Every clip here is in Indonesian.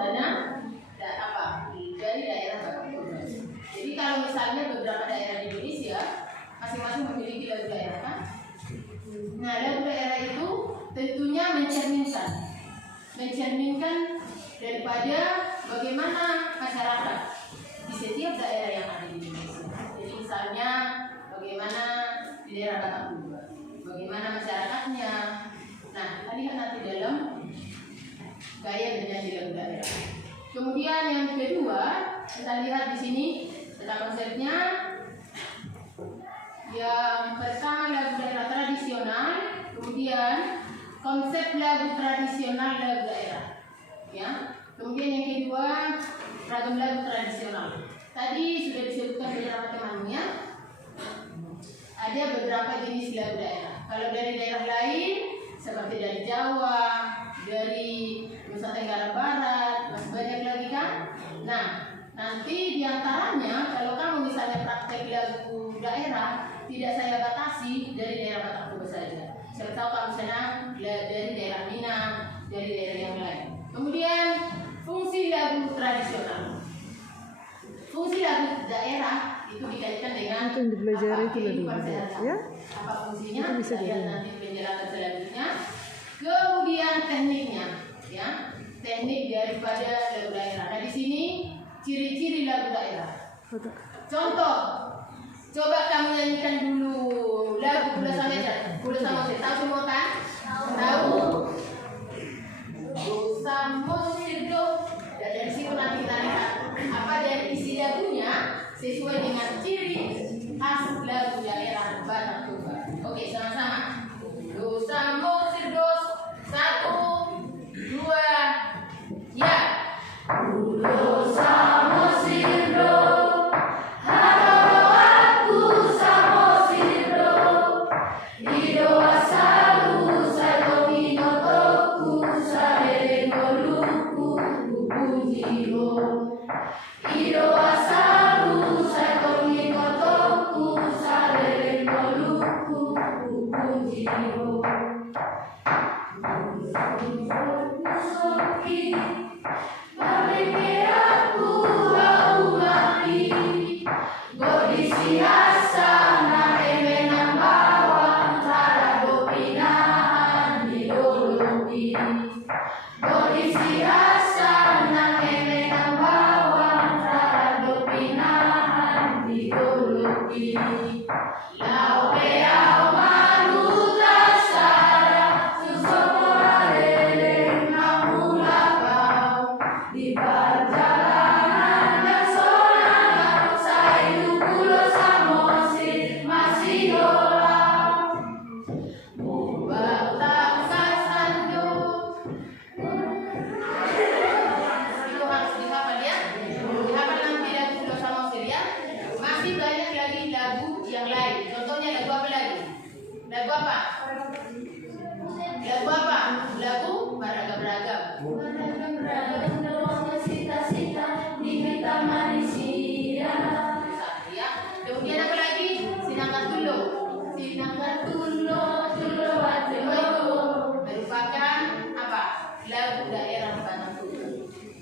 sana dari daerah Batak Toba. Jadi kalau misalnya beberapa daerah di Indonesia masing-masing memiliki lagu daerah kan? Nah, lagu daerah itu tentunya mencerminkan daripada bagaimana masyarakat di setiap daerah yang ada di Indonesia. Jadi misalnya bagaimana di daerah Batak Toba, bagaimana masyarakatnya. Nah, kita lihat nanti dalam gaya bernyanyi lagu daerah. Kemudian yang kedua, kita lihat di sini tentang konsepnya. Yang pertama lagu daerah tradisional, kemudian konsep lagu tradisional lagu daerah. Ya. Kemudian yang kedua, ragam lagu tradisional. Tadi sudah disebutkan beberapa temannya. Ada beberapa jenis lagu daerah. Kalau dari daerah lain, seperti dari Jawa, dari Nusa Tenggara Barat, masih banyak lagi kan? Nah, nanti diantaranya kalau kamu misalnya praktek lagu daerah, tidak saya batasi dari daerah Batak Toba saja. Saya tahu kamu senang dari daerah Minang, dari daerah yang lain. Kemudian fungsi lagu tradisional. Fungsi lagu daerah itu dikaitkan dengan itu yang dipelajari itu ya? Apa fungsinya? Itu bisa lihat nanti penjelasan selanjutnya. Kemudian tekniknya, ya, teknik daripada lagu daerah. Nah, di sini ciri-ciri lagu daerah. Contoh, coba kamu nyanyikan dulu lagu Kuda Samosir. Kuda Samosir, tahu semua kan? Tahu. Kuda Samosir do. Dan dari situ nanti kita lihat apa dari isi lagunya sesuai dengan ciri khas lagu daerah Batak Toba. Oke, sama-sama. Do Samosir do. 1, 2, ya. Do Samosir do.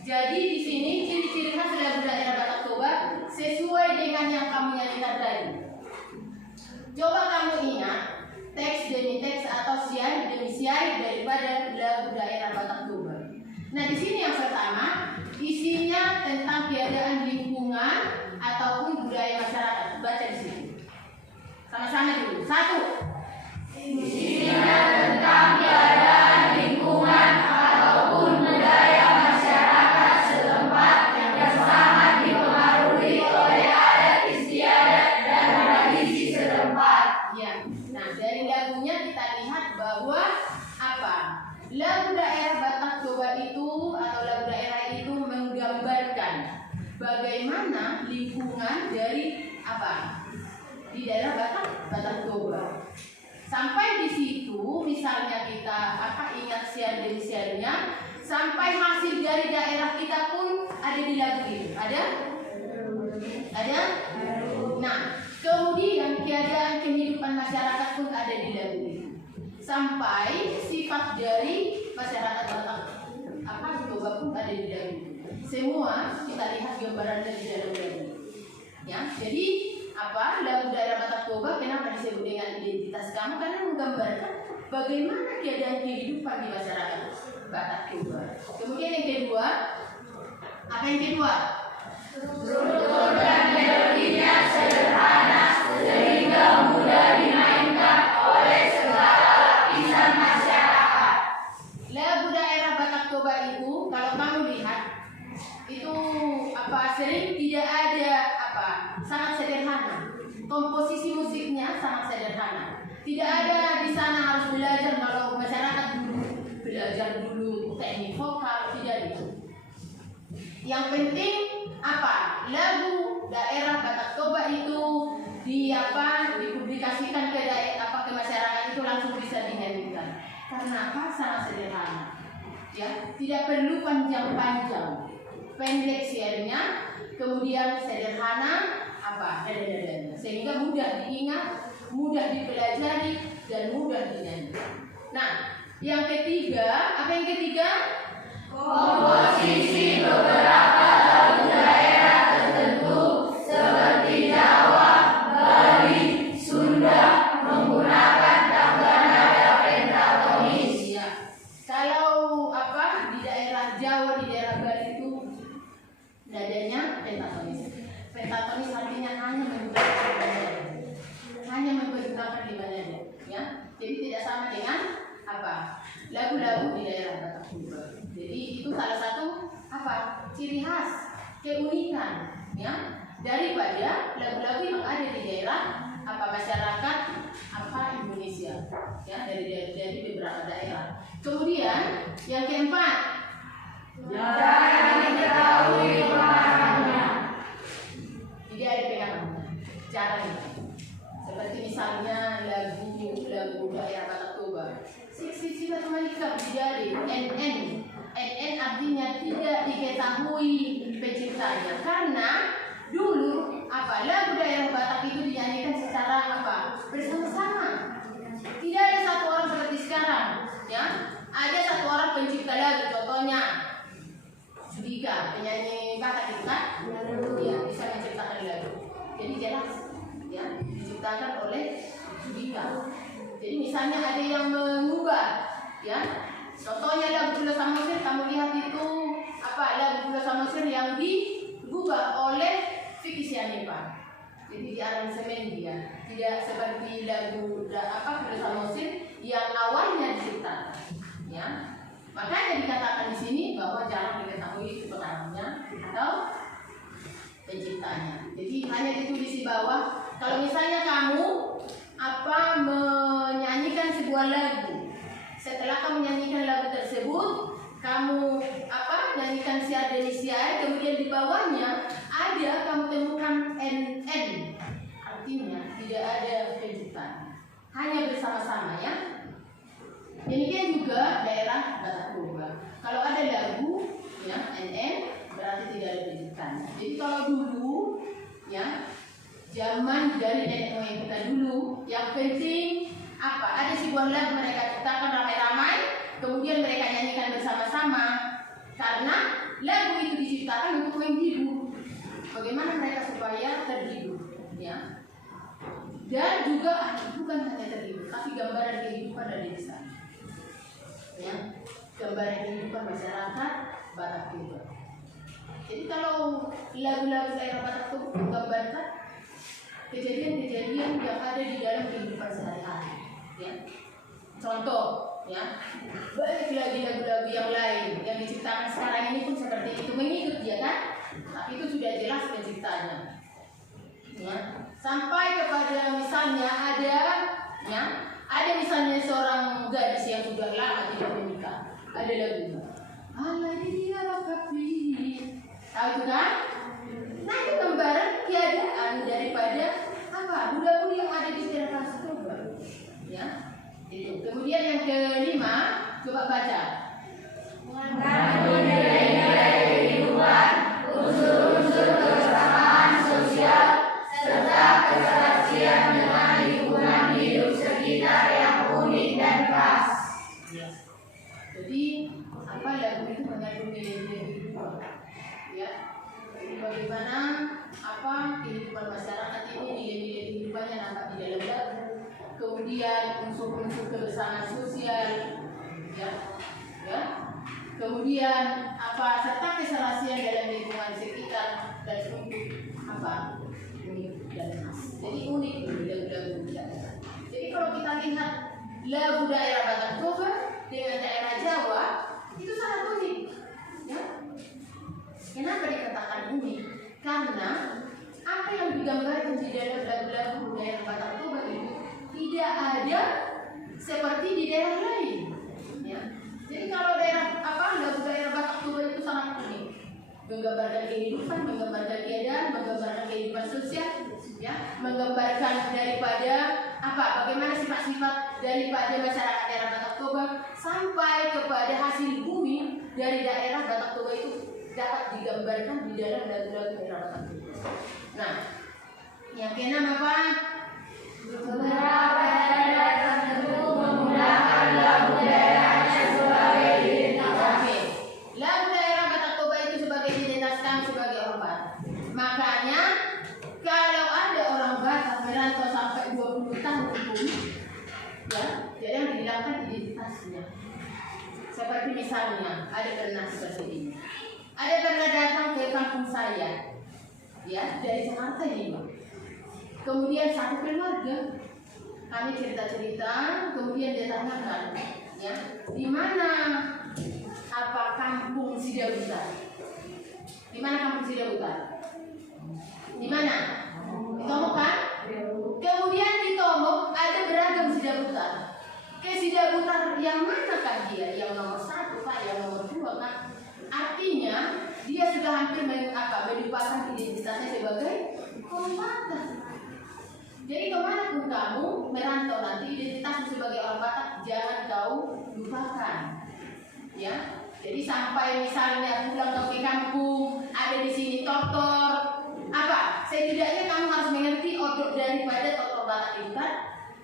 Jadi di sini ciri-ciri khas lagu daerah Batak Toba sesuai dengan yang kamu nyanyikan tadi. Coba kamu ingat teks demi teks atau syair demi syair daripada lagu daerah Batak Toba. Nah, di sini yang pertama isinya tentang keadaan lingkungan ataupun budaya masyarakat. Baca di sini. Sama-sama dulu. 1. Isinya tentang keadaan lingkungan ataupun budaya masyarakat setempat yang sangat dipengaruhi oleh adat istiadat dan tradisi setempat. Ya. Nah, dari lagunya kita lihat bahwa apa? Lagu daerah Batak Toba itu atau lagu daerah itu menggambarkan bagaimana lingkungan dari apa? Di daerah Batak Toba. Sampai di situ misalnya kita ingat syair demi syairnya, sampai hasil dari daerah kita pun ada di lagu itu. Ada? Nah, kemudian keadaan kehidupan masyarakat pun ada di lagu itu. Sampai sifat dari masyarakat Batak Toba pun ada ada di dalam itu. Semua kita lihat gambarannya di dalam lagu. Ya, jadi apa lagu daerah Batak Toba kenapa disebut dengan identitas kamu? Karena menggambarkan bagaimana keadaan kehidupan di masyarakat Batak Toba. Kemudian yang kedua, apa yang kedua? Struktur dan melodinya sederhana sehingga mudah dimainkan oleh segala lapisan masyarakat. Lagu daerah Batak Toba itu kalau kamu lihat itu sering tidak ada sangat sederhana. Komposisi musiknya sangat sederhana. Tidak ada di sana harus belajar kalau masyarakat dulu belajar dulu teknik vokal, tidak itu. Yang penting lagu daerah Batak Toba itu dipublikasikan ke ke masyarakat itu langsung bisa dinyanyikan. Karena sangat sederhana. Ya, tidak perlu panjang-panjang. Pendek siarnya, kemudian sederhana, sehingga mudah diingat, mudah dipelajari, dan mudah dinyanyikan. Nah, yang ketiga, apa yang ketiga? Komposisi beberapa lagu daerah tertentu seperti Jawa, Bali, Sunda menggunakan tangga nada pentatonis. Ya. Kalau di daerah Jawa, di daerah Bali itu nadanya pentatonis. Pentatonis artinya hanya menggunakan 5 nada, ya. Jadi tidak sama dengan lagu-lagu di daerah Batak Toba. Jadi itu salah satu ciri khas, keunikan, ya, daripada lagu-lagu yang ada di daerah masyarakat Indonesia, ya, dari beberapa daerah. Kemudian yang keempat, jarang diketahui pengarangnya. Jadi ada pengarangnya, jarang. Seperti misalnya lagu daerah Batak Toba. Siksi matematika dijari NN artinya tidak diketahui penciptanya karena dulu lagu daerah Batak itu dinyanyikan secara bersama-sama. Tidak ada satu orang seperti sekarang, ya. Ada satu orang pencipta lagu, contohnya Sudika, penyanyi Batak itu kan, dia bisa menciptakan lagu. Jadi jelas, ya, diciptakan oleh Sudika. Jadi misalnya ada yang mengubah, ya. Contohnya lagu Pulau Samosir, kamu lihat itu lagu Pulau Samosir yang diubah oleh Vicky Sianepa. Jadi di aransemen dia, tidak seperti lagu Pulau Samosir yang awalnya diciptakan, ya. Makanya dikatakan di sini bahwa jarang diketahui pengarangnya atau penciptanya. Jadi hanya ditulis di bawah. Kalau misalnya kamu menyanyikan sebuah lagu, setelah kamu menyanyikan lagu tersebut, kamu nyanyikan siar demi siar, kemudian di bawahnya ada kamu temukan NN, artinya tidak ada penciptaan, hanya bersama-sama, ya. Demikian juga daerah Batak Toba. Kalau ada lagu, ya, NN berarti tidak ada penciptaan. Jadi kalau dulu, ya, zaman dari nenek moyang kita dulu, yang penting ada sebuah lagu mereka ciptakan ramai-ramai, kemudian mereka nyanyikan bersama-sama, karena lagu itu diciptakan untuk menghibur. Bagaimana mereka supaya terhibur, ya? Dan juga bukan hanya terhibur, tapi gambaran kehidupan dari di sana, ya, gambaran kehidupan masyarakat Batak Toba. Jadi kalau lagu-lagu daerah Batak Toba menggambarkan kejadian-kejadian yang ada di dalam kehidupan sehari-hari, ya. Contoh, ya, banyak lagi lagu-lagu yang lain yang diciptakan sekarang ini pun seperti itu, mengikut dia kan, tapi itu sudah jelas penciptanya, ya. Sampai kepada misalnya ada misalnya seorang gadis yang sudah lama tidak menikah, ada lagunya, tahu itu kan? Nah, itu gambaran keadaan daripada budak-budak yang ada di daerah Toba, ya. Itu. Kemudian yang kelima, coba baca. Mengandung nilai-nilai kehidupan, unsur-unsur kebersamaan sosial, serta keserasian dengan lingkungan hidup sekitar yang unik dan khas. Jadi lagu itu mengandung nilai-nilai bagaimana kehidupan masyarakat ini, nilai-nilai kehidupannya nampak di dalam lagu. Kemudian unsur-unsur kebersamaan sosial, ya. Kemudian serta keserasian dalam lingkungan sekitar dan untuk unik dan khas. Jadi unik lagu-lagu daerah. Jadi kalau kita lihat lagu daerah Batak Toba dengan daerah Jawa itu sangat unik, ya. Kenapa dikatakan unik? Karena apa yang digambarkan di dalam lagu-lagu daerah Batak Toba itu tidak ada seperti di daerah lain, ya. Jadi kalau lagu daerah Batak Toba itu sangat unik, menggambarkan kehidupan, menggambarkan keadaan, menggambarkan kehidupan sosial, ya, menggambarkan daripada bagaimana sifat-sifat daripada masyarakat daerah Batak Toba sampai kepada hasil bumi dari daerah Batak Toba itu dapat digambarkan di dalam lagu-lagu daerah Batak Toba. Nah, yang keenam apa? Beberapa daerah tertentu menggunakan lagu daerahnya sebagai identitas. Oke, lagu daerah Batak Toba itu sebagai identitas kami sebagai orang Batak. Makanya kalau ada orang Batak merantau sampai 20 tahun pun, ya, jadi yang dihilangkan identitasnya. Seperti misalnya ada pernah seperti ini. Ada pernah datang ke kampung saya, ya, dari Jakarta ini, Pak. Kemudian satu keluarga, kami cerita-cerita, kemudian dia tanyakan, ya, di mana kampung Sidabutar? Di mana kampung Sidabutar? Di mana? Di Tomok kan? Kemudian di Tomok ada beragam Sidabutar. Ke Sidabutar yang manakah dia? Yang nomor 1 Pak, yang nomor 2 Pak? Artinya dia sudah hampir melupakan identitasnya sebagai orang Batak. Jadi kemanapun kamu merantau nanti identitasmu sebagai orang Batak jangan kau lupakan, ya. Jadi sampai misalnya pulang ke kampung ada di sini tortor, setidaknya kamu harus mengerti odok daripada tortor Batak itu kan.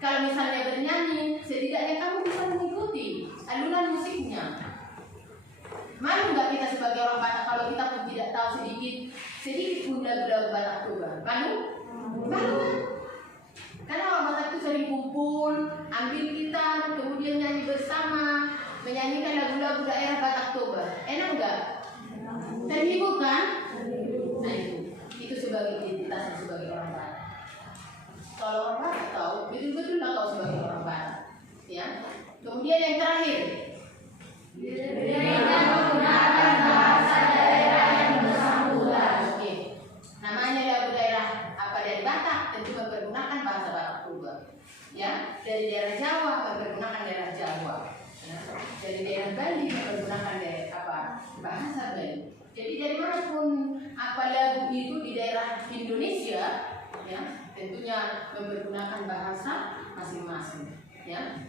Kalau misalnya bernyanyi, setidaknya kamu bisa mengikuti alunan musiknya. Malu nggak kita sebagai orang Batak kalau kita pun tidak tahu sedikit pun lagu-lagu Batak Toba? Malu kan? Karena orang Batak itu sering kumpul, ambil gitar, kemudian nyanyi bersama, menyanyikan lagu-lagu daerah Batak Toba. Enak nggak? Terhibur kan? Nah itu sebagai identitas sebagai orang Batak. Kalau orang Batak tahu, betul-betul lah kau sebagai orang Batak, ya. Kemudian yang terakhir, dengan menggunakan bahasa daerah yang bersangkutan. Oke, namanya lagu daerah dari Batak tentu mempergunakan bahasa Batak Toba, ya. Dari daerah Jawa mempergunakan daerah Jawa, ya. Dari daerah Bali mempergunakan bahasa Bali. Jadi dari manapun lagu itu di daerah Indonesia, ya, tentunya mempergunakan bahasa masing-masing, ya.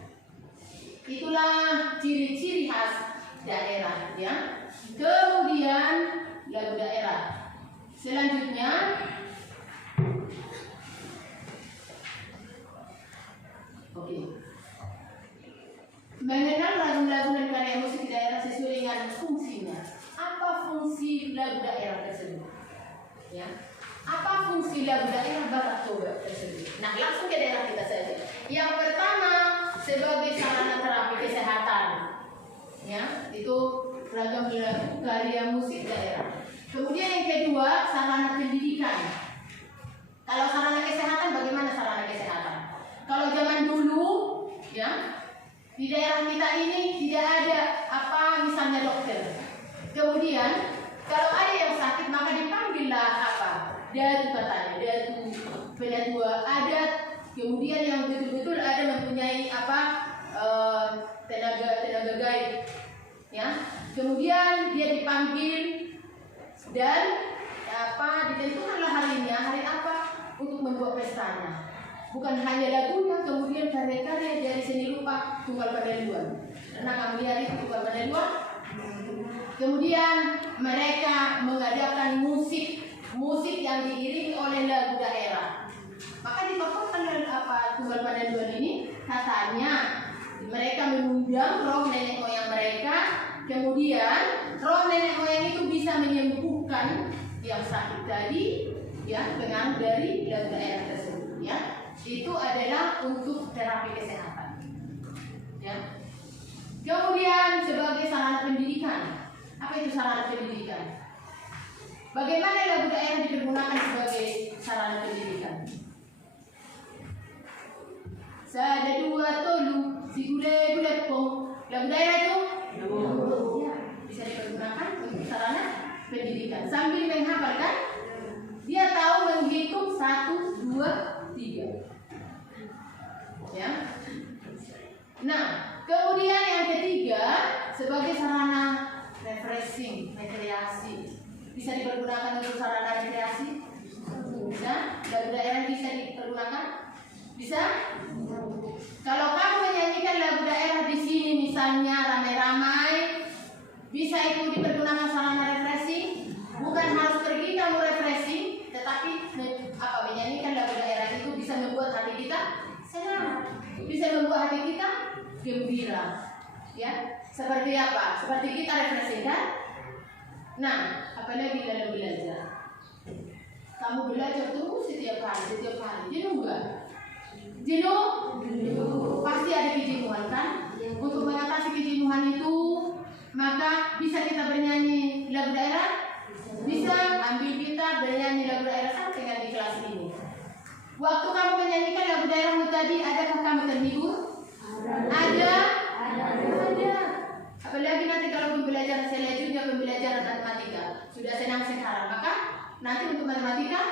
Itulah ciri-ciri khas daerah, ya. Kemudian lagu daerah. Selanjutnya mengenal lagu-lagu dan karya musik di daerah sesuai dengan fungsinya. Apa fungsi lagu daerah tersebut? Ya. Apa fungsi lagu daerah Batak Toba tersebut? Nah, langsung ke daerah kita saja. Yang pertama, sebagai sarana terapi kesehatan, ya, itu ragam lagu karya musik daerah. Kemudian yang kedua, sarana pendidikan. Kalau sarana kesehatan, bagaimana sarana kesehatan? Kalau zaman dulu, ya, di daerah kita ini tidak ada misalnya dokter. Kemudian kalau ada yang sakit maka dipanggillah datu katanya, datu penatua adat. Kemudian yang betul-betul ada mempunyai tenaga gaib, ya. Kemudian dia dipanggil dan ditentukanlah harinya, hari apa untuk membuat pestanya. Bukan hanya lagunya, kemudian karya-karya dari seni rupa Tunggal Pandaluan. Pernah kami lihat itu Tunggal Pandaluan? Kemudian mereka mengadakan musik yang diiringi oleh lagu daerah. Maka dipaparkan Tunggal Pandaluan ini, katanya mereka mengundang roh nenek moyang mereka, kemudian roh nenek moyang itu bisa menyembuhkan, yang sakit tadi, ya, pengaruh dari lagu daerah tersebut, ya. Itu adalah untuk terapi kesehatan, ya. Kemudian sebagai sarana pendidikan, apa itu sarana pendidikan? Bagaimana lagu daerah dipergunakan sebagai sarana pendidikan? Ada dua tolu, si gule pong, lagu daerah itu ya, bisa dipergunakan untuk sarana pendidikan. Sambil menghafal kan, dia tahu menghitung 1, 2, 3, ya. Nah, kemudian yang ketiga sebagai sarana refreshing, rekreasi, bisa dipergunakan untuk sarana rekreasi. Bisa, lagu daerah bisa dipergunakan. Bisa. Kalau kamu menyanyikan lagu daerah di sini misalnya ramai-ramai, bisa itu dipergunakan sarana refreshing. Bukan harus pergi kamu refreshing, tetapi menyanyikan lagu daerah itu bisa membuat hati kita senang, bisa membuat hati kita gembira, ya. Seperti apa? Seperti kita refreshing kan? Nah, apalagi dalam belajar. Kamu belajar terus setiap hari, jenuh nggak? Jenuh? Pasti ada kejenuhan kan? Untuk mengatasi kejenuhan itu, maka bisa kita bernyanyi lagu daerah? Bisa, ambil kita bernyanyi lagu daerah sampai dengan di kelas ini. Waktu kamu menyanyikan lagu daerahmu tadi, adakah kamu terhibur? Ada. Apalagi nanti kalau pembelajaran selanjutnya, pembelajaran matematika, sudah senang sekarang, maka nanti untuk matematika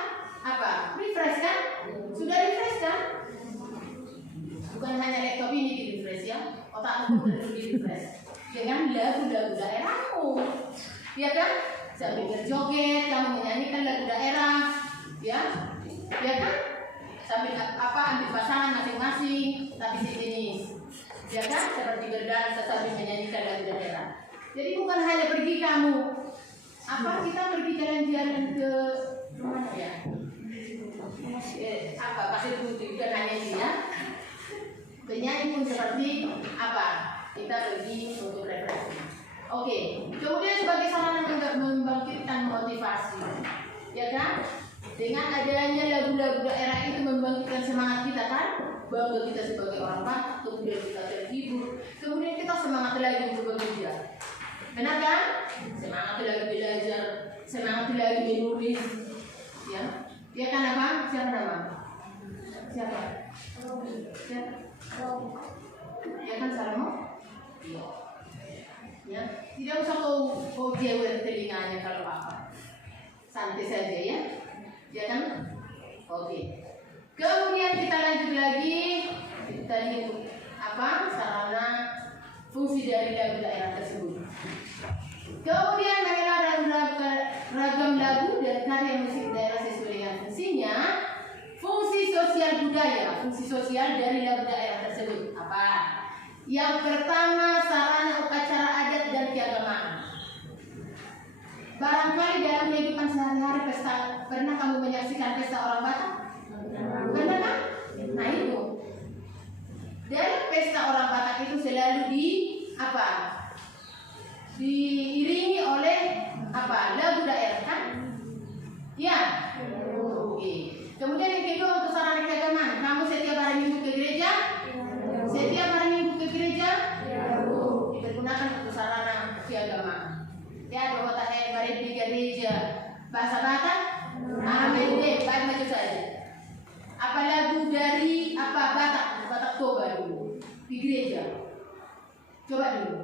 apa? Refresh kan? Sudah refresh kan? Bukan hanya laptop ini di refresh, ya, otakmu perlu di refresh dengan lagu-lagu daerahmu, ya kan? Sambil berjoget, kamu menyanyikan lagu daerah, ya kan? Sambil ambil pasangan masing-masing, tapi sejenis, ya kan? Seperti berdansa sambil menyanyikan lagu daerah. Jadi bukan hanya pergi kamu, kita pergi jalan-jalan ke mana ya? Pasir Putih, bukan hanya ini, ya. Penyanyi pun seperti kita pergi untuk refreshing. Oke, kemudian sebagai sarana membangkitkan motivasi, ya kan? Dengan adanya lagu-lagu daerah itu membangkitkan semangat kita kan? Bangga kita sebagai orang Batak, kemudian kita terhibur, kemudian kita semangat lagi untuk bekerja. Benar kan? Semangat lagi belajar, semangat lagi menulis, ya. Ya kan apa? Siapa nama? Siapa? Ya kan Salomo? Iya. Ya, tidak usah kau jewer telinganya kalau apa. Santai saja, ya. Ya kan? Oke. Kemudian kita lanjut lagi. Tadi sarana fungsi dari lagu daerah tersebut. Kemudian mengenal ragam lagu dan karya musik daerah sesuai dengan fungsinya. Fungsi sosial budaya, fungsi sosial dari lagu daerah tersebut apa? Yang pertama, sarana upacara adat dan keagamaan. Barangkali dalam kehidupan sehari-hari pernah kamu menyaksikan pesta orang Batak? Pernah kan? Nah itu. Dalam pesta orang Batak itu selalu diiringi oleh lagu daerah kan? Ya. Oke. Kemudian yang kedua untuk sarana keagamaan. Kamu setiap hari Minggu ke gereja? Setiap hari Minggu ke gereja? Dipergunakan untuk sarana keagamaan. Ya, bahwa tak hari di gereja bahasa Batak? Amin deh, baik maju saja. Apa lagu dari Batak Toba dulu di gereja? Coba dulu.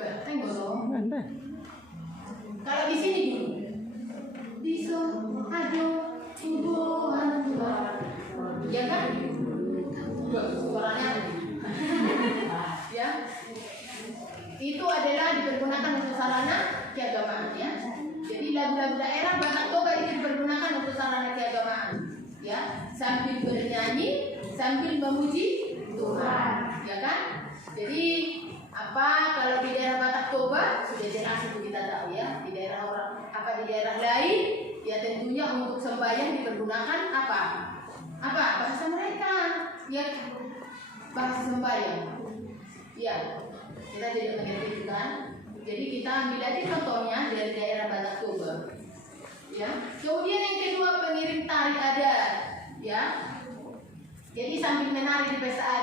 Tengok dong. Kalau di sini dulu. Diso, aduh, ubuhan tua. Ya kan? Suaranya. Ya. Itu adalah dipergunakan untuk sarana keagamaan, ya. Jadi lagu-lagu daerah Batak Toba itu dipergunakan untuk sarana keagamaan, ya. Sambil bernyanyi, sambil memuji Tuhan, ya kan? Jadi kalau di daerah Batak Toba sudah jelas itu kita tahu, ya. Di daerah di daerah lain, ya tentunya untuk sembahyang dipergunakan bahasa mereka, ya, bahasa sembahyang, ya. Kita tidak mengerti itu kan. Jadi kita ambil aja contohnya dari daerah Batak Toba. ya. Jadi sambil menari di pesta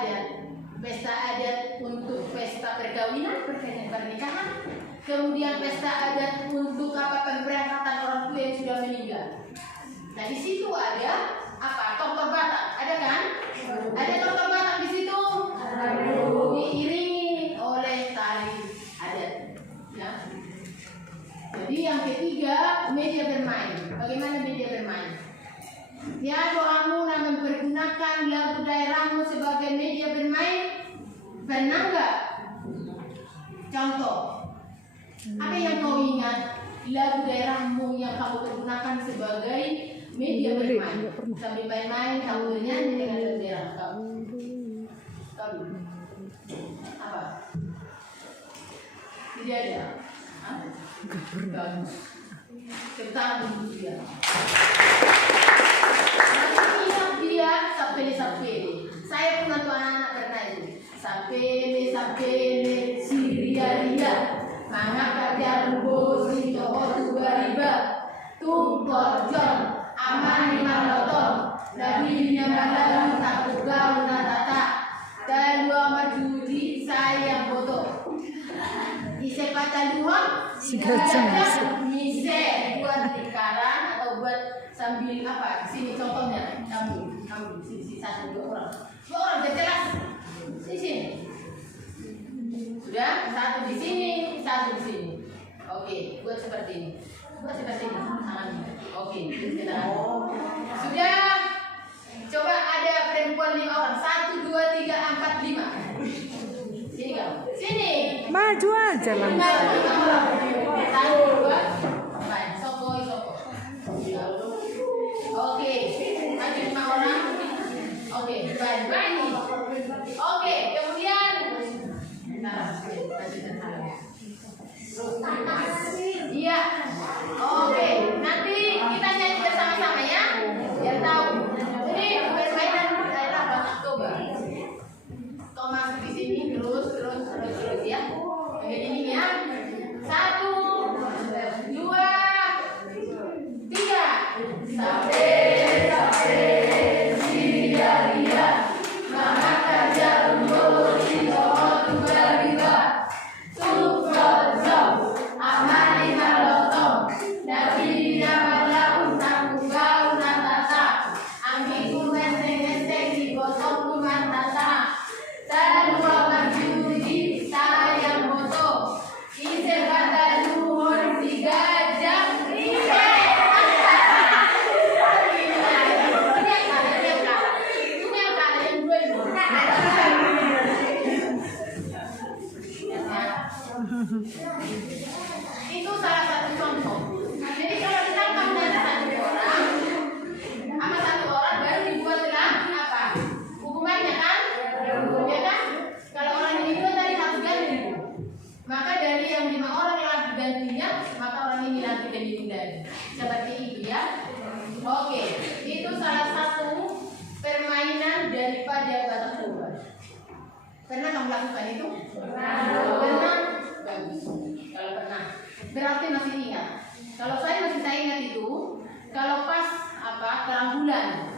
adat untuk pesta perkawinan, pernikahan, kemudian pesta adat untuk pemberangkatan orang tua yang sudah meninggal. Nah di situ ada toktor Batak, ada kan? Ada toktor Batak di situ, diiringi oleh tari adat. Ya. Jadi yang ketiga, media bermain. Bagaimana media bermain? Ya, doamu mempergunakan lagu daerahmu sebagai media bermain. Pernah nggak? Contoh, apa yang kau ingat lagu daerahmu yang kamu pergunakan sebagai media bermain? Sambil main-main kamu bernyanyi dengan lagu daerah kamu. Apa? Tidak ada. Bagus. Tentang dia. Dia sapele. Saya pun atau anak-anak pernah itu. Sapele, Syria. Mana kajar bosi toho riba. Tungkor John, aman 5 loton. Nabi malam takut gaul tata. Dan dua majudi saya foto. Ise pataluhan, mise buat lingkaran atau buat sambil sini contohnya kamu sini satu dua orang udah jelas sini sudah satu di sini satu di sini. Oke, buat seperti ini tangannya. Oke, kita sudah. Coba ada perempuan 5 orang, 1 2 3 4 5. Sini kamu, sini maju aja langsung. 1 2 baik, soko. Oke, maju 5 orang. Oke, baik. Oke, kemudian iya. Oke, nanti kita nyanyi bersama-sama ya. Biar tahu. Ini permainan daerah Batak Toba. Kau masuk di sini terus ya. Kayak gini ya. 1 2 3. Sampai Syria. Mama kerja untuk itu salah satu contoh. Jadi kalau kita menjadi satu orang baru dibuatlah hukumannya kan? Ya kan? Kalau orang ini itu tadi harus ganti, maka dari yang 5 orang yang digantinya, maka orang ini nanti dihindari. Seperti itu ya. Oke, itu salah satu permainan daripada Batak Toba. Pernah kamu lakukan itu? Pernah? Bagus. Kalau pernah, berarti masih ingat. Kalau saya ingat itu, kalau pas kerambulan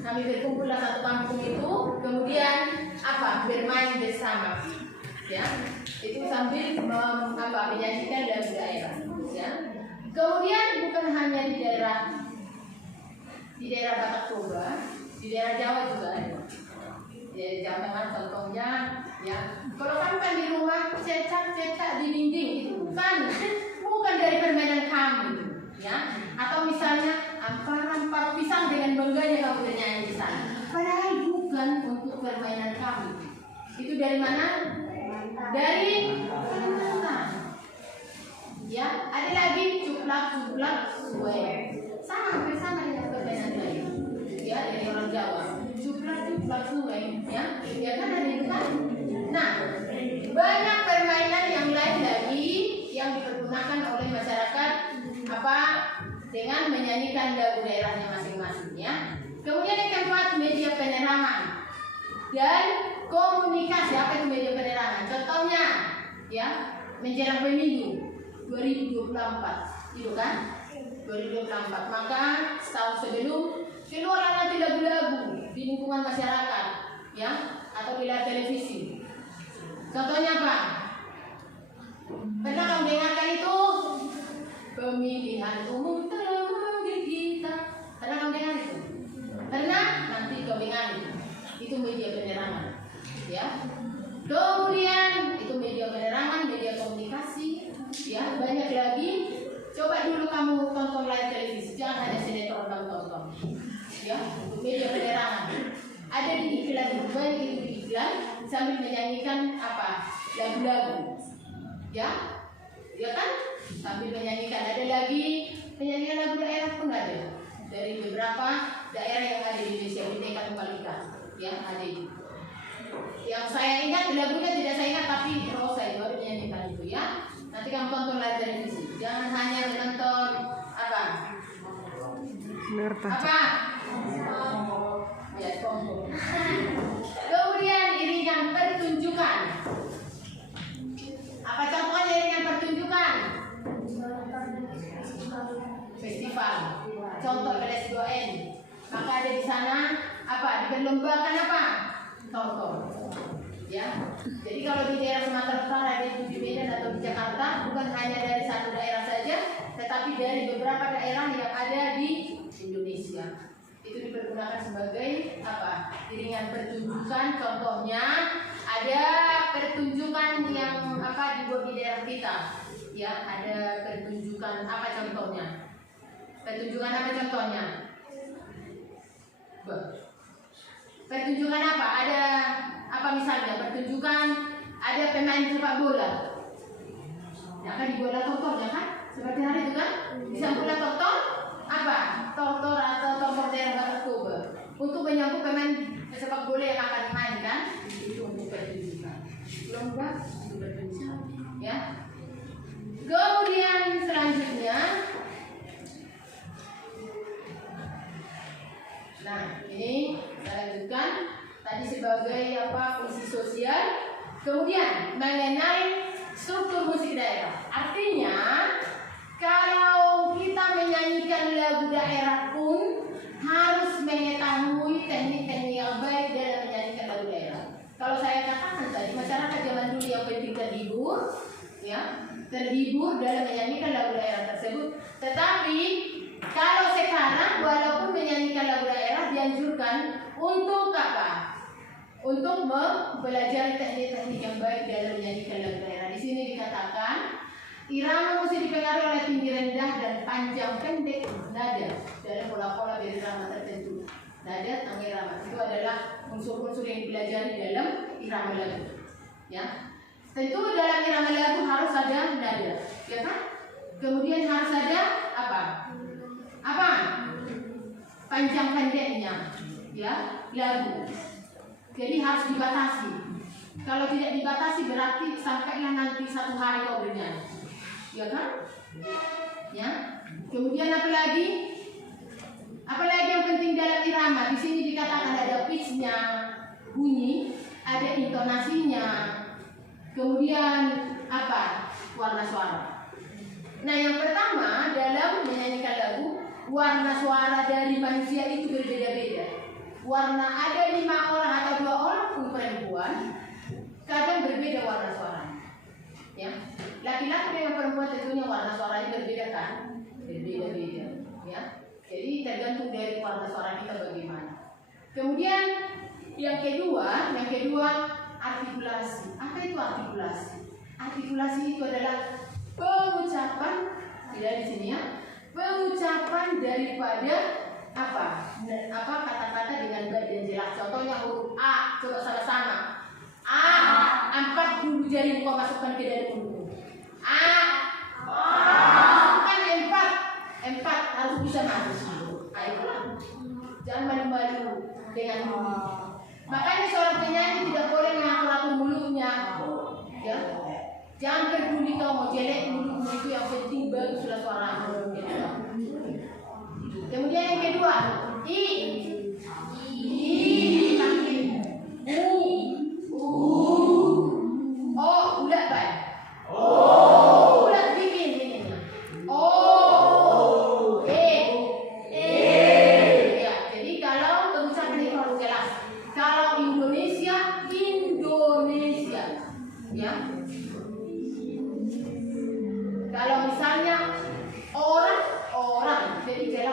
kami berkumpul di satu kampung itu, kemudian bermain bersama, ya. Itu sambil menyanyikan lagu daerah, ya. Kemudian bukan hanya di daerah Batak Toba, di daerah Jawa juga ada. Di Jawa Tengah contohnya, ya. Kalau kamu kan di rumah cetak di dinding itu bukan dari permainan kami, ya. Atau misalnya ampar pisang dengan bangganya kamu bernyanyi di sana. Padahal bukan untuk permainan kami. Itu dari mana? Dari Kalimantan. Ya, ada lagi cuplak suwe. Hampir sama dengan permainan lain. Ya, dari orang Jawa. Cuplak suwe, ya. Ya kan ada itu kan? Nah, banyak permainan yang lain lagi yang dipergunakan oleh masyarakat dengan menyanyikan lagu daerahnya masing-masing, ya. Kemudian yang keempat, media penerangan dan komunikasi. Apa itu media penerangan? Contohnya, ya, menjelang pemilu 2024, itu kan? 2024. Maka setahun sebelum keluarlah nanti lagu-lagu di lingkungan masyarakat, ya, atau di layar televisi. Contohnya apa? Pernah kamu dengarkan itu? Pemilihan umum termanggil kita. Pernah kamu dengar itu? Pernah? Nanti kau dengar itu. Itu media penerangan, ya. Kemudian itu media penerangan, media komunikasi, ya, banyak lagi. Coba dulu kamu tonton layar televisi, jangan hanya sinetron kamu tonton, ya, untuk media penerangan. Ada di iklan, banyak itu di iklan sambil menyanyikan apa? Lagu-lagu, ya, ya kan? Sambil menyanyikan. Ada lagi penyanyian lagu daerah pun ada dari beberapa daerah yang ada di Indonesia, Bhinneka Tunggal Ika, ya, ada itu. Yang saya ingat lagunya tidak saya ingat, tapi Rosa itu ada menyanyikan itu, ya. Nanti kamu tonton layar televisi, jangan hanya menonton apa? Apa? Ya, kemudian iringan pertunjukan. Apa contohnya iringan pertunjukan? Festival. Contoh LS2N. Maka ada di sana apa? Diperlombakan apa? Tortor. Ya. Jadi kalau di daerah Sumatera Utara, di Medan atau di Jakarta, bukan hanya dari satu daerah saja, tetapi dari beberapa daerah yang ada di Indonesia. Itu dipergunakan sebagai apa? Iringan pertunjukan. Contohnya ada pertunjukan yang apa dibuat di daerah kita, ya, ada pertunjukan apa contohnya? Pertunjukan apa contohnya? Pertunjukan apa? Ada apa misalnya? Pertunjukan ada pemain sepak bola. Ya kan, di bola tortor, ya kan? Seperti hari itu kan? Bisa bola tortor apa? Tortor atau tortor daerah Batak Toba. Untuk menyambut pemain sepak bola yang akan dimainkan, itu untuk pertunjukan. Belum enggak? Untuk pertunjukan, ya. Kemudian selanjutnya, nah ini kita lanjutkan tadi sebagai apa? Fungsi sosial. Kemudian mengenai struktur musik daerah. Artinya kalau kita menyanyikan lagu daerah pun harus mengetahui teknik-teknik yang baik dalam menyanyikan lagu daerah. Kalau saya katakan tadi, masyarakat zaman dulu yang penting terhibur, ya, terhibur dalam menyanyikan lagu daerah tersebut. Tetapi kalau sekarang walaupun menyanyikan lagu daerah dianjurkan untuk apa? Untuk mempelajari teknik-teknik yang baik dalam menyanyikan lagu daerah. Di sini dikatakan irama mesti dipengaruhi oleh tinggi rendah dan panjang pendek nada dalam pola-pola irama tertentu. Nada atau irama itu adalah unsur-unsur yang dipelajari dalam irama lagu. Ya, tentu dalam irama lagu harus ada nada, ya kan? Kemudian harus ada apa? Apa? Panjang pendeknya, ya, lagu. Jadi harus dibatasi. Kalau tidak dibatasi berarti sampailah nanti satu hari kau bernyanyi, ya kan? Ya. Kemudian apa lagi? Apa lagi yang penting dalam irama? Di sini dikatakan ada pitch-nya, bunyi, ada intonasinya. Kemudian apa? Warna suara. Nah, yang pertama dalam menyanyikan lagu, warna suara dari manusia itu berbeda-beda. Warna ada 5 orang atau 2 orang pun perempuan, kadang berbeda warna suaranya. Ya, laki-laki dengan perempuan tentunya warna suaranya berbeda kan? Berbeda-beda. Ya, jadi tergantung dari warna suara kita bagaimana. Kemudian yang kedua artikulasi. Apa itu artikulasi? Artikulasi itu adalah pengucapan, tidak di sini ya, pengucapan daripada apa kata-kata dengan baik dan jelas. Contohnya huruf A, coba sama-sama. A, 4 bulu jari kau masukkan ke dalam mulut. A, masukkan 4 harus bisa masuk. Ayo, jangan malu-malu dengan bunyi. Makanya seorang penyanyi tidak boleh mengatur mulutnya, ya. Jangan peduli kau mau jelek mulutmu, itu yang penting baguslah suaramu. Kemudian yang kedua, I dipanggil. O, udah baik. Udah bikin ini. O, E. Ya, jadi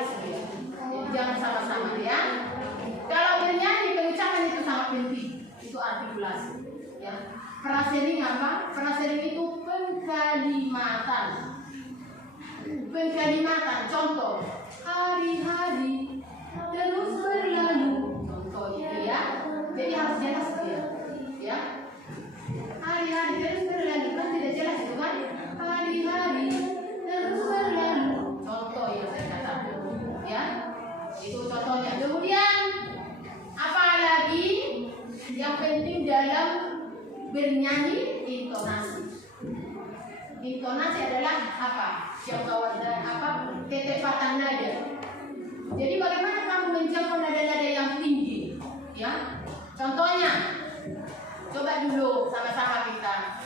sedia. Jadi jangan sama-sama ya. Kalau bernyanyi pengucapan itu sangat penting. Itu artikulasi. Ya. Frasering apa? Frasering itu pengkalimatan. Pengkalimatan. Contoh, hari-hari terus berlalu. Contoh itu ya. Jadi harus jelas dia. Ya. Hari-hari terus berlalu, kan tidak jelas itu kan? Hari-hari terus berlalu. Contoh yang saya katakan, ya. Itu contohnya. Kemudian apa lagi yang penting dalam bernyanyi? Intonasi. Intonasi adalah apa? Ketepatan nada. Jadi bagaimana kamu menjangkau nada-nada yang tinggi? Ya. Contohnya, coba dulu sama-sama kita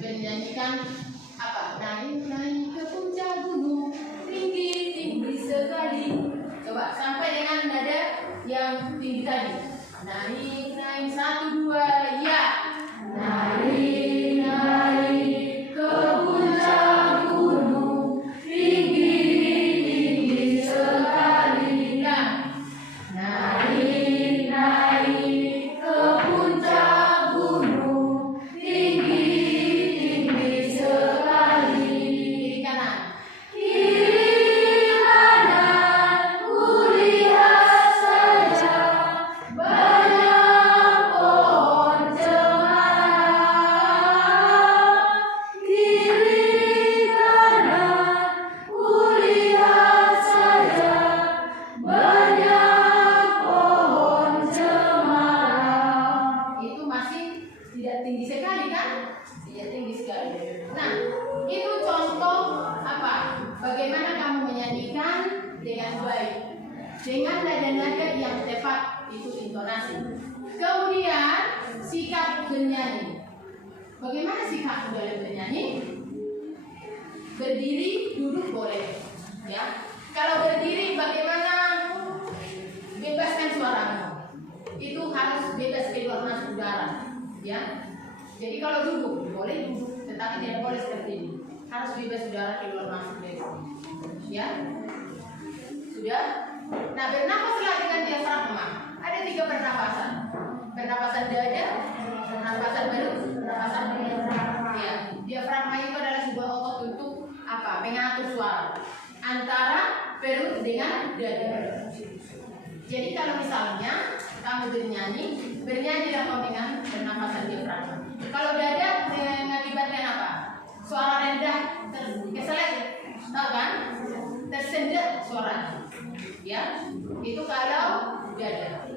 menyanyikan apa? Naik ke puncak gunung, tinggi sekali. Coba sampai dengan nada yang tinggi tadi. Naik 1, 2, ya. Naik ke puncak gunung, tinggi sekali. Ya. Naik ke puncak gunung, tinggi sekali. Kiri kanan. Kiri kanan, kulihat saja banyak pohon cemara. Kiri kanan, kulihat saja banyak pohon cemara. Itu masih tidak tinggi sekali kan? Tidak tinggi sekali. Nah, itu contoh apa? Bagaimana kamu menyanyikan dengan baik, dengan nada-nada yang tepat, itu intonasi. Kemudian sikap bernyanyi. Bagaimana sikap dalam bernyanyi? Berdiri, duduk boleh. Ya. Kalau berdiri bagaimana? Bebaskan suaramu. Itu harus bebas keluar masuk udara. Ya. Jadi kalau duduk boleh duduk, tetapi tidak boleh seperti ini. Harus bebas udara keluar masuk dari sini. Ya. Sudah? Nah, bernafaslah dengan diafragma. Ada 3 pernapasan. Pernapasan dada, pernapasan perut, pernapasan diafragma. Ya. Diafragma itu adalah sebuah otot untuk apa? Mengatur suara antara perut dengan dada. Jadi kalau misalnya kamu bernyanyi dalam dengan pernapasan diafragma. Kalau dada mengakibatkan apa? Suara rendah keselek, tahu kan? Tersendat suara. Ya, itu kalau dada.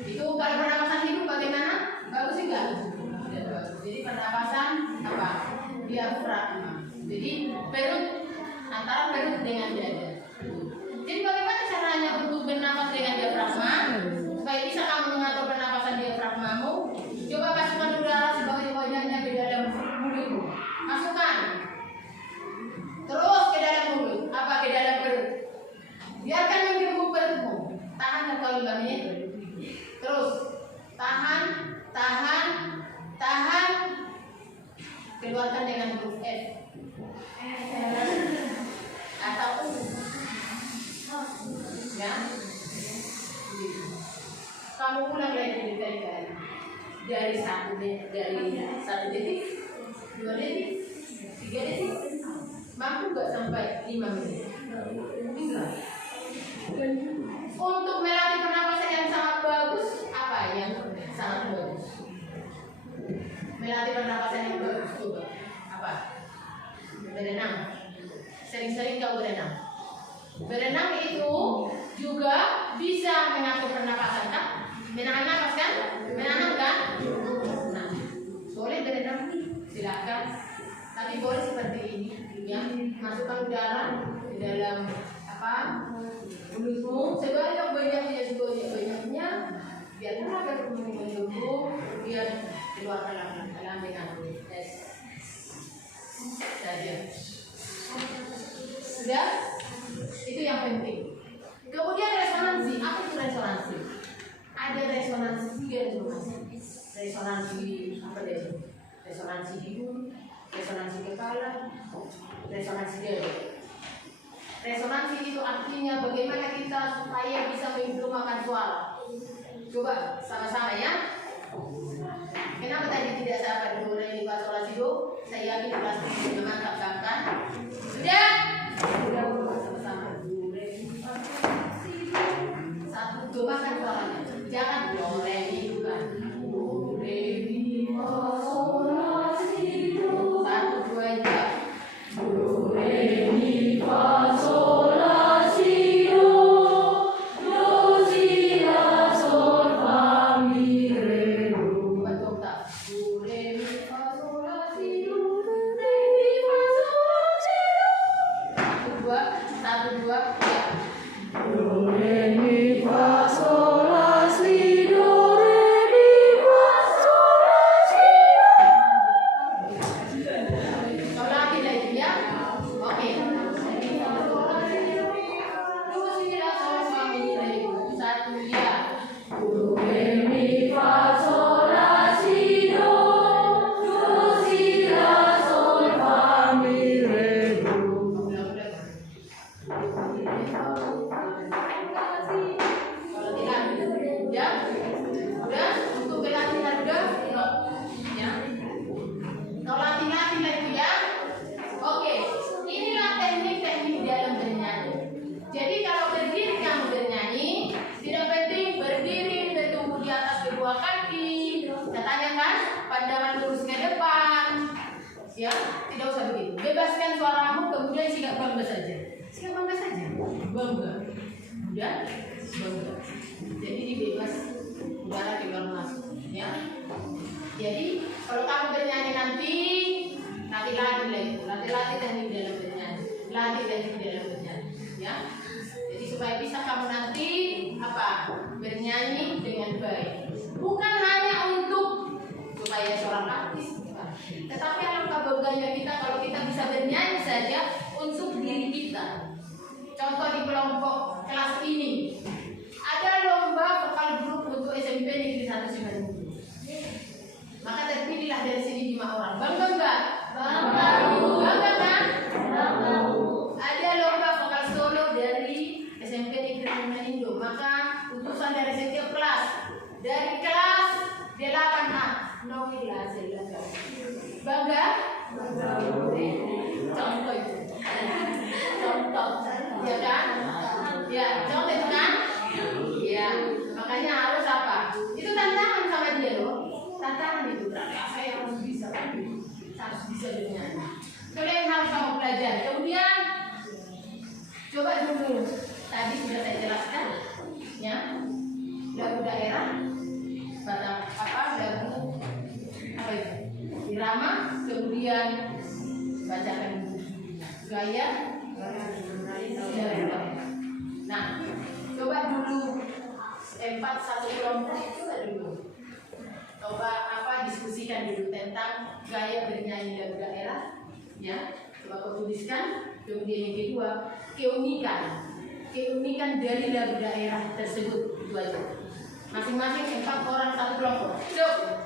Itu kalau pernapasan hidung bagaimana? Bagus enggak? Tidak bagus. Jadi pernapasan apa? Diafragma. Jadi perut, antara perut dengan dada. Jadi bagaimana caranya untuk bernapas dengan diafragma? Supaya bisa kamu mengatur pernapasan diafragmamu. Coba masukkan udara sebagai wajahnya ke dalam mulutmu. Masukkan. Terus ke dalam mulut. Apa ke dalam perut? Biarkan menggembung perutmu. Tahan atau 5 menit. Terus tahan. Keluarkan dengan huruf F atau U. Ya. Kamu ulang lagi dari 1 detik, 2 detik, 3 detik. Mampu nggak sampai 5 menit? Enggak. Untuk melatih pernapasan yang sangat bagus, apa yang sangat bagus? Melatih pernapasan yang bagus coba apa? Berenang. Sering-sering kau berenang. Berenang itu juga bisa mengatur pernapasan kan? Menahan napas kan? Menahan kan? Nah, boleh berenang silakan. Tapi boleh seperti ini, ya. Masukkan udara di dalam apa? Mulutmu sebanyak-banyaknya biar tenaga tubuhmu biar keluarkan dalam dengan tes saja. Sudah? Itu yang penting. Kemudian resonansi. Apa itu resonansi? Ada resonansi 3 resonansi. Resonansi apa deh? Resonansi hidung, resonansi kepala, resonansi dada. Resonansi itu artinya bagaimana kita supaya bisa menggemakan suara. Coba sama-sama ya. Kenapa tadi tidak saya pada do re mi fa sol la si do? Saya yakin kelas ini sudah mantap kan? Sudah? Sudah sama-sama do re mi fa sol la si do. Satu gemakan suaranya. Jangan do re mi bukan. Do re mi fa sol la si do. Satu dua tiga. Do re mi fa sol la si do. Do si la sol fa mi re do. Buat oktav. Do re mi fa sol la si do. Do re mi fa sol la si do. Satu dua ya. Do re mi fa sol la si do. Re mi fa sol la si do. Kau lagi lagi ya. Oke. Do si la sol fa mi re do. Satu ya. Do re mi fa sol la si do. Do si la sol fa mi re do. Kalau tidak, udah untuk pelatihan udah, ya. Kalau latihan itu ya, oke. Inilah teknik-teknik dalam bernyanyi. Jadi kalau berdiri kamu bernyanyi, tidak penting berdiri bertumbuh di atas kedua kaki. Katanya kan, pandangan lurus ke depan. Ya, tidak usah begitu. Bebaskan suaramu, kemudian sikap bangga saja. Sikap bangga saja. Bangga. Udah, bangga. Jadi dibebas udara keluar masuk. Ya. Jadi kalau kamu bernyanyi nanti, latih-latih lagi. Latih-latih teknik dalam bernyanyi. Latih teknik dalam bernyanyi. Ya. Jadi supaya bisa kamu nanti apa? Bernyanyi dengan baik. Bukan hanya untuk supaya seorang artis, tetapi alangkah bangganya kita kalau kita bisa bernyanyi saja untuk diri kita. Contoh di kelompok kelas ini ada lomba vokal grup untuk SMP Negeri 1 Simalungun. Maka terpilihlah dari sini 5 orang. Bangga enggak? Bangga. Bangga kan? Bangga. Ada lomba vokal solo dari SMP Negeri 5 Indo. Maka utusan dari setiap kelas. Dari kelas 8A. Nowilah selaka. Bangga? Bangga. Contoh itu. Contoh. Ya kan? Ya, contoh itu kan? Ya, makanya harus apa? Itu tantangan sama dia loh. Tantangan itu berarti saya harus bisa bernyanyi. Itu yang harus kamu pelajari. Kemudian coba dulu. Tadi sudah saya jelaskan, ya. Lagu daerah, lagu apa itu? Irama, kemudian bacakan gaya. Nah, coba dulu 4 kelompok itu dulu. Coba diskusikan dulu tentang gaya bernyanyi lagu daerah, ya. Coba kau tuliskan. Kemudian yang kedua, keunikan dari lagu daerah tersebut itu aja. Masing-masing 4 orang 1 kelompok. Siap.